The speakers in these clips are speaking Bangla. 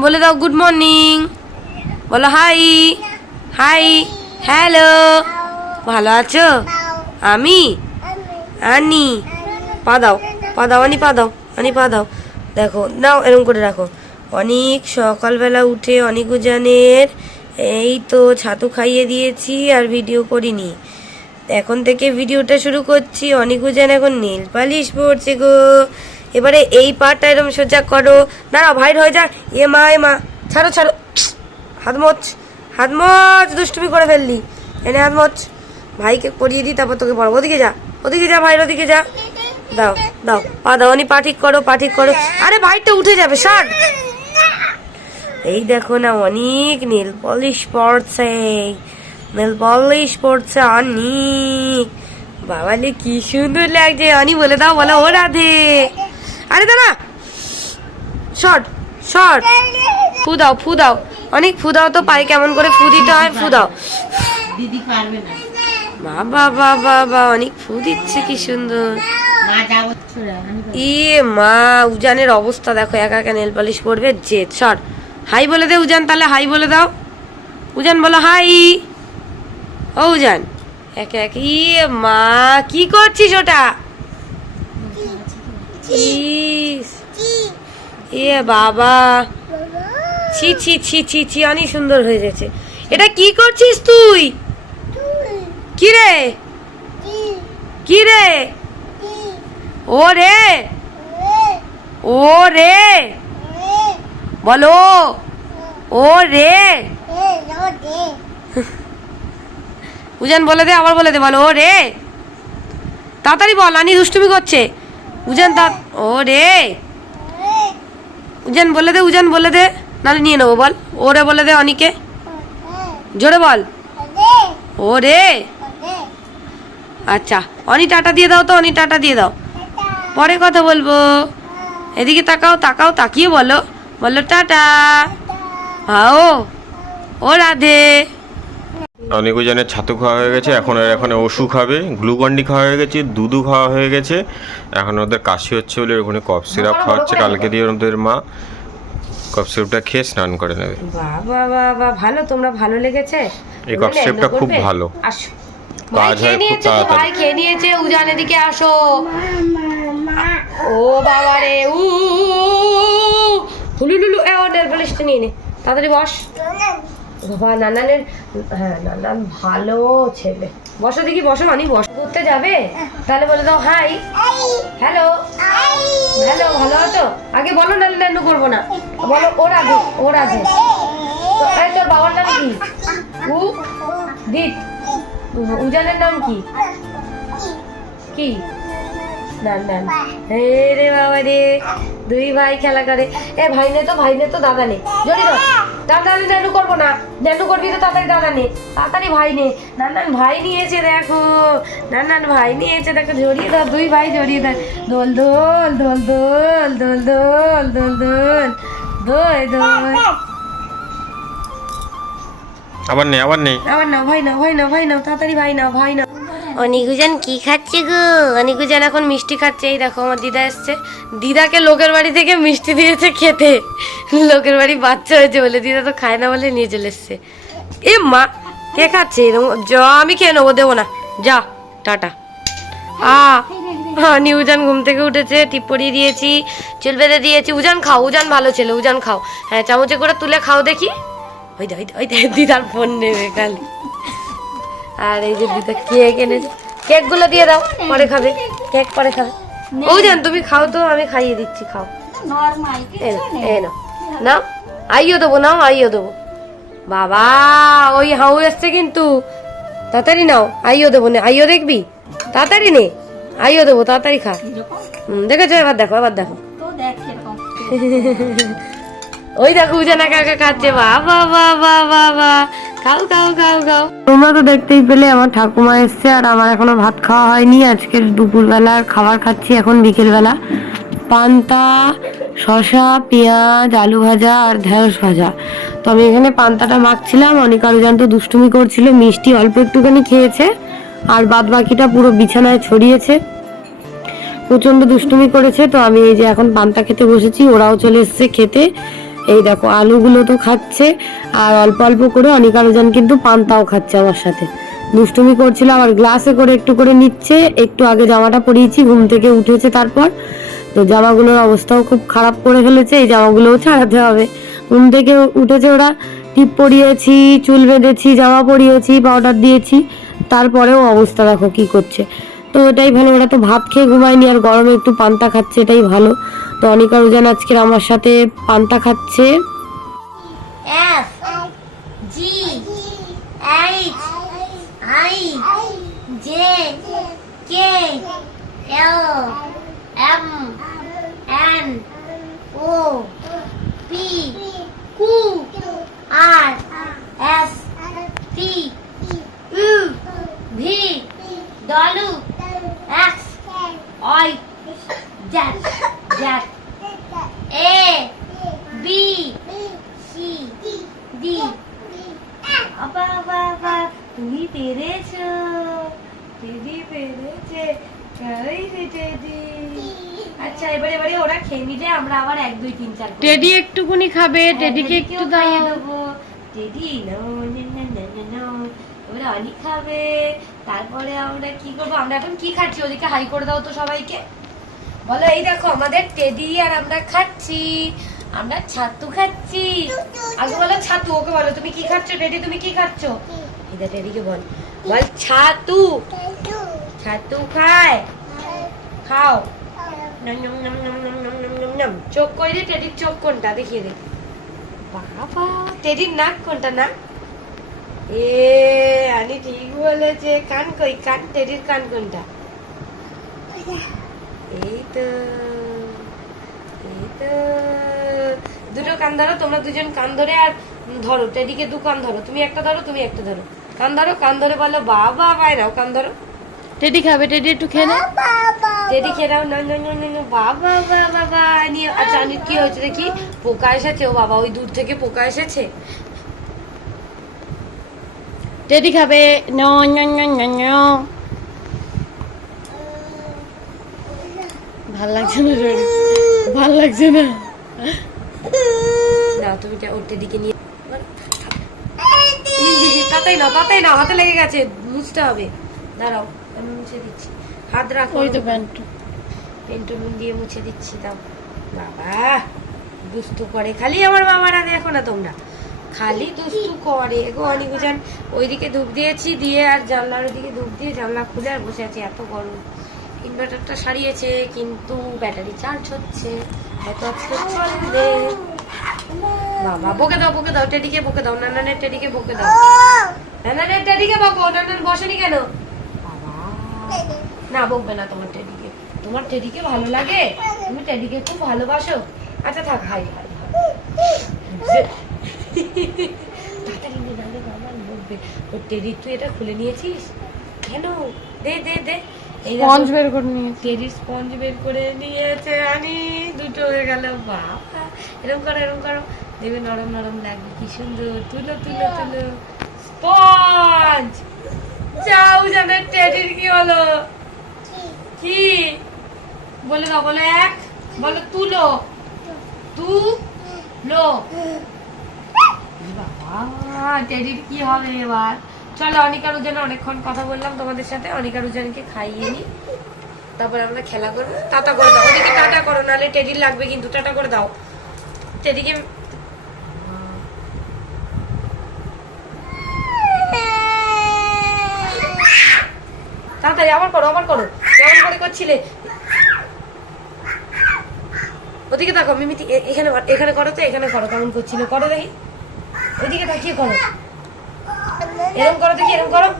বলে দাও গুড মর্নিং বলো হাই হাই হ্যালো ভালো আছো? আমি? আনি। পা দাও পা দাও, আনি, পা দাও, আনি, পা দাও। দেখো, নাও, এরকম করে রাখো। অনেক সকালবেলা উঠে অনেক উজানের এই তো ছাতু খাইয়ে দিয়েছি আর ভিডিও করিনি। এখন থেকে ভিডিওটা শুরু করছি। অনেক উজান এখন নীল পালিশ পড়ছে গো। এবারে এই পাটা এরকম সোজা করো। দাঁড়াও ভাইর হয়ে যা এ মা এ মা ছাড়ো ছাড়ো। হাত মোচ হাত মোচ দুষ্টুমি করে ফেললি। এনে হাত মোচ ভাইকে পরিয়ে দিই তারপর তোকে পড়াবো ওদিকে যা ওদিকে যা ভাইয়ের, ওদিকে যা। দাও দাও। পা দাও, অনি পা ঠিক করো, পা ঠিক করো। আরে ভাইটা উঠে যাবে, সার। এই দেখো না, অনেক নীল পলিশ পড়ছে। নীল পলিশ পড়ছে অনেক। বাবালে, কি সুন্দর লাগছে। অনি বলে দাও, বলো, ও রাধে। আরে দাঁড়া। শর্ট শর্ট ফু দাও ফু দাও। অনেক ফু দাও তো পায়ে কেমন করে ফু দিতে হয় ফু দাও। দিদি পারবে না। বাবা বাবা বা অনেক ফু দিচ্ছে কি সুন্দর। যা ইয়ে মা উজানের অবস্থা দেখো একা একা নেল পালিশ পড়বে জেদ। সর হাই বলে দে উজান তাহলে হাই বলে দাও। উজান বলো হাই। ও উজান। একে একে। ইয়ে মা কি করছিস ওটা? ইস, ইয়ে বাবা। ছি ছি ছি ছি ছি অনেক সুন্দর হয়ে গেছে। এটা কি করছিস তুই? কি রে? কি রে? ও রে। ও রে। বলো। ও রে। উজান বলে দে আবার বলে দে বলো ও রে। তাড়াতাড়ি বল আনি দুষ্টুমি করছে। উজান তা ও রে। উজান বলে দে উজান বলে দে নাহলে নিয়ে নেব বল। ওরে বলে দে অনিকে। জোরে বল। ও রে। আচ্ছা অনি টাটা দিয়ে দাও তো অনি টাটা দিয়ে দাও। পরে কথা বলব। এদিকে তাকাও তাকাও তাকিয়ে বলো। বলো টাটা। হাও। ও রাধে। অনেকজনের ছাতু খাওয়া হয়ে গেছে এখন এর এখন ওষু খাবে গ্লুকন্ডি খাওয়া হয়ে গেছে দুধু খাওয়া হয়ে গেছে এখন ওদের কাশি হচ্ছে বলে ওখানে কফ সিরাপ খাওয়াচ্ছে কালকে দিয়ে ওদের মা কফ সিরাপটা খেয়ে স্নান করে নেবে বাবা বাবা ভালো তোমরা ভালো লেগেছে এই তোমরা concept টা লেন্দো খুব ভালো। আসো কাজ হয় খুব তাড়াতাড়ি। ভাই খেয়ে নিয়েছে উজান এদিকে আসো ও বাবা রে উ হুলুলুলু এ ও নেল পলিশটা নিয়ে নে তাড়াতাড়ি বস বাবা, নানানের হ্যাঁ নানান ভালো ছেলে। বসো দেখি, বসো মানি, বস। ঘুরতে যাবে? তাহলে বলে দাও, হাই। হ্যালো হ্যালো ভালো আছো? আগে বলো, নাহলে নানু করব না। বলো ওর আগে ওর আগে তোর বাবার নাম কি? উ? দিত উজানের নাম কি? কি? না না। হে রে বাবা রে দুই ভাই খেলা করে। এ ভাই নে তো ভাই নে তো দাদা নে জড়ি তো দাদা নে নানু করব না। নানু করবি তো তাড়াতাড়ি দাদা নে তাড়াতাড়ি ভাই নে। নানান ভাই নিয়েছে দেখো। নানান ভাই নিয়েছে দেখো জড়িয়ে দাও দুই ভাই জড়িয়ে দাও দোল দোল দোল দোল দোল দোল দোল দোল। দোল দোল। আবার নেই আবার নেই আবার না ভাই না ভাই না ভাই না তাড়াতাড়ি ভাই না ভাই না অনিকুজান কি খাচ্ছে গো? অনিকুজান এখন মিষ্টি খাচ্ছে। এই দেখো আমার দিদা এসছে। দিদাকে লোকের বাড়ি থেকে মিষ্টি দিয়েছে খেতে। লোকের বাড়ি বাচ্চা হয়েছে বলে দিদা তো খায় না বলে নিয়ে চলে এসছে। এ মা কে খাচ্ছে? যা আমি খেয়ে নেব দেবো না। যা টাটা। আ হ্যাঁ নিউজান ঘুম থেকে উঠেছে টিপ পরিয়ে দিয়েছি চুল বেঁধে দিয়েছি। উজান খাও উজান ভালো ছেলে উজান খাও। হ্যাঁ চামচে করে তুলে খাও দেখি। ওই দে ওই দে, দিদার ফোন নেবে কাল আর এই যে দিদা কেক এনেছে। কেকগুলো দিয়ে দাও পরে খাবে। কেক পরে খাবে। ও জান তুমি খাও তো আমি খাইয়ে দিচ্ছি খাও। এ নাও আইও দেবো নাও আইও দেবো। বাবা ওই হাউ এসছে কিন্তু। তাড়াতাড়ি নাও আইও দেবো নে আইও দেখবি? তাড়াতাড়ি নে আইও দেবো তাড়াতাড়ি খা। দেখেছ এবার দেখো এবার দেখো। ওই দেখো উজান একা খাচ্ছে বাবা বাবা বাবা খাও খাও খাও খাও। তোমরা তো দেখতেই পেলে, আমার ঠাকুমা এসছে, আর আমার এখনও ভাত খাওয়া হয়নি। আজকের দুপুরবেলার খাবার খাচ্ছি এখন বিকেলবেলা। পান্তা শশা পেঁয়াজ, আলু ভাজা আর ঢেঁড়স ভাজা। তো আমি এখানে পান্তাটা মাখছিলাম, অনেক আরও তো দুষ্টুমি করছিল, মিষ্টি অল্প একটুখানি খেয়েছে, আর বাদ বাকিটা পুরো বিছানায় ছড়িয়েছে। প্রচণ্ড দুষ্টুমি করেছে, তো আমি এই যে এখন পান্তা খেতে বসেছি, ওরাও চলে এসছে খেতে। এই দেখো, আলুগুলো তো খাচ্ছে, আর অল্প অল্প করে অনিক আরোজন কিন্তু পান্তাও খাচ্ছে আমার সাথে। দুষ্টুমি করছিল, আবার গ্লাসে করে একটু করে নিচ্ছে, একটু আগে জামাটা পরিয়েছি, ঘুম থেকে উঠেছে তারপর। তো জামাগুলোর অবস্থাও খুব খারাপ করে ফেলেছে, এই জামাগুলোও ছাড়াতে হবে। ঘুম থেকে উঠেছে ওরা, টিপ পরিয়েছি, চুল বেঁধেছি, জামা পরিয়েছি পাউডার দিয়েছি, তারপরেও অবস্থা দেখো কি করছে। তো এটাই ভালো, ওরা তো ভাত খেয়ে ঘুমায়নি, আর গরমে একটু পান্তা খাচ্ছে, এটাই ভালো। তো অনিকা রোজান আজকের আমার সাথে পান্তা খাচ্ছে। F, G, H, I, J, K, L, M, N তুমি পেরেছ দিদি পেরেছে আচ্ছা এবারে এবারে ওরা খেয়ে নিলে আমরা আবার এক দুই তিন চার টেডি একটুকুনি খাবে হ্যাঁ, টেডিকে একটু খাইয়ে দেবো। টেডি নো এবারে খাবে। তারপরে আমরা কি করব? আমরা এখন কি খাচ্ছি? ওদিকে হাই করে দাও তো সবাইকে। বলো এই দেখো আমাদের টেডি আর আমরা খাচ্ছি। আমরা ছাতু খাচ্ছি। আগে বলো ছাতু ওকে বলো তুমি কি খাচ্ছ? টেডি তুমি কি খাচ্ছ? বল বল ছাতু ছাতু খায় খাও চোখ কই রে চোখ কোনটা দেখিয়ে দে বাবা নাক কোনটা না এ আনি ঠিক বলেছে কান কই কান টেডির কান কোনটা এই তো এই তো দুটো কান ধরো তোমরা দুজন কান ধরে আর ধরো টেডিকে দু কান ধরো তুমি একটা ধরো তুমি একটা ধরো। কান ধরো কান ধরে বলো বাবা বাই নাও কান ধরো। টেডি খাবে টেডি একটু খেয়ে নে টেডি খেয়ে নাও না না না না না বাবা বাবা বাবা নিয়ে আচ্ছা আমি কি হয়েছে দেখি? পোকা এসেছে ও বাবা ওই দূর থেকে পোকা এসেছে। টেডি খাবে no no no no no ভালো লাগছে না ভালো লাগছে না। না তুমি ওর টেডিকে নিয়ে তাতাই না তাতাই না হাতে লেগে গেছে মুছতে হবে। দাঁড়াও আমি মুছে দিচ্ছি। হাত রাখো। ওই তো প্যান্ট পেন্টুলুন দিয়ে মুছে দিচ্ছি দাও। বাবা দুস্তু করে। খালি আমার বাবারা দেখো না তোমরা। খালি দুস্তু করে। গো অনিকুজান ওইদিকে ধূপ দিয়েছি দিয়ে আর জানলার ওইদিকে ধূপ দিয়ে জানলা খুলে আর বসে আছি এত গরম। ইনভার্টারটা সারিয়েছে কিন্তু ব্যাটারি চার্জ হচ্ছে। হয়তো চলবে। বাবা বকে দাও বকে দাও টেডিকে বকে দাও নানানের টেডিকে বকে দাও। নানানের টেডিকে বকো নানান বসেনি কেন? না বকবে না তোমার টেডিকে। তোমার টেডিকে ভালো লাগে তুমি টেডিকে খুব ভালোবাসো। আচ্ছা থাক হাই হাই তাড়াতাড়ি নে, নাহলে বাবা বকবে। ওর টেডি তুই এটা খুলে নিয়েছিস? কেন? দে দে দে। স্পঞ্জ বের করে নিয়েছি। টেডি স্পঞ্জ বের করে নিয়েছে আনি দুটো হয়ে গেল বাবা। এরকম করো এরকম করো। দেখবে নরম নরম লাগবে কি সুন্দর। তুলো তুলো তুলো। স্পঞ্জ! যাও জানে টেডির কি হলো? কি? বলে দাও বলে এক বলো তুলো। তু লো বাবা টেডির কি হবে এবার? চলো অনিকা রুজান অনেকক্ষণ কথা বললাম তোমাদের সাথে। অনিকা রুজানকে খাইয়ে নি। তারপর আমরা খেলা করব। টাটা করে দাও। ওদিকে টাটা করো নাহলে টেডির লাগবে কিন্তু টাটা করে দাও। টেডিকে তাড়াতাড়ি আবার করো আবার করো। কেমন করে করছিলে? ওদিকে দেখো মিমিতি এখানে এখানে করো তো এখানে করো কেমন করছিল? করো দেখি। ওদিকে তাকিয়ে করো। এরকম করো দেখি এরকম করো।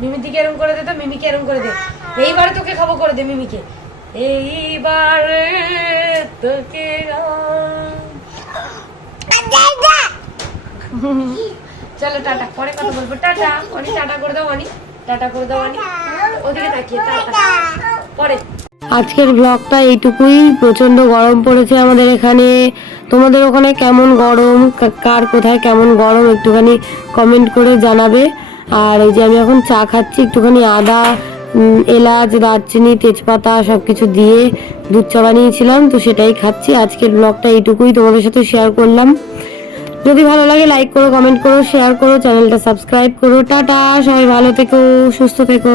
মিমিদিকে এরকম করে দে তো মিমিকে এরকম করে দে। এইবারে তোকে খাব করে দে মিমিকে। এইবারে তোকে চলো টাটা, পরে কথা বলব। টাটা, অনি, টাটা করে দাও, অনি। টাটা করে দাও, অনি। ওদিকে তাকিয়ে টাটা পরে। আজকের ব্লগটা এইটুকুই। প্রচণ্ড গরম পড়েছে আমাদের এখানে। তোমাদের ওখানে কেমন গরম? কার কোথায় কেমন গরম? একটুখানি কমেন্ট করে জানাবে। আর এই যে আমি এখন চা খাচ্ছি, একটুখানি আদা এলাচ, দারচিনি, তেজপাতা সব কিছু দিয়ে দুধ চা বানিয়েছিলাম তো সেটাই খাচ্ছি। আজকের ব্লগটা এইটুকুই তোমাদের সাথে শেয়ার করলাম। যদি ভালো লাগে লাইক করো কমেন্ট করো শেয়ার করো চ্যানেলটা সাবস্ক্রাইব করো। টাটা, সবাই ভালো থেকো, সুস্থ থেকো।